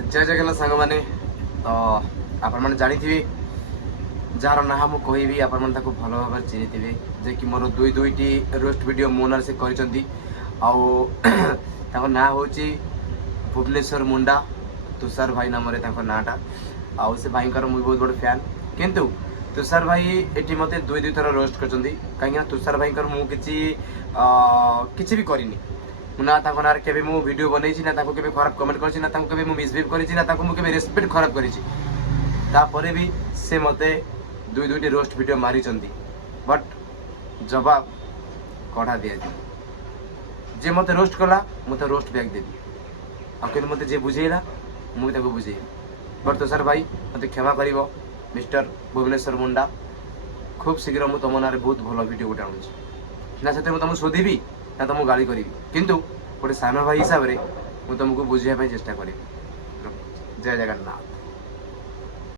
जय जगन्नाथ सांग मैंने तो आपण मैंने जानी थी जार ना मुझे कहबी आपण मैंने भल भाव चिन्ही थे जे कि मोर दुईटी रोस्ट वीडियो मो ना से कर ना हूँ भुवनेश्वर मुंडा तुषार भाई नाम नाटा आउ से भाई मुझे बहुत बड़ फैन किंतु तुषार भाई ये मत दुई थर रोस्ट कर कहीं तुषार भाई किसी भी करनी ना ना केबे मु वीडियो बनई ना केबे खराब कमेंट करछि ना केबे मु मिसबिहेव करछि ना मु केबे रेस्पेक्ट खराब करछि तापरे भी से मते दुईटी रोस्ट वीडियो मारी चंदी बट जवाब कढ़ा दिया जे मते रोस्ट कला मते रोस्ट बैक देबी आ कि मते जे बुझेला मु ताको बुझे बट तुषार भाई मते क्षमा करिवो मिस्टर भुवनेश्वर मुंडा खूब शीघ्र मु तुम ना बहुत भल वीडियो गोटे आनुछि ना से तुमको शोधिबी ना तुमको गाली करी किंतु गोटे सान भाई हिसाब से मुझे तुमको बुझाई चेष्टा करी। जय जगन्नाथ।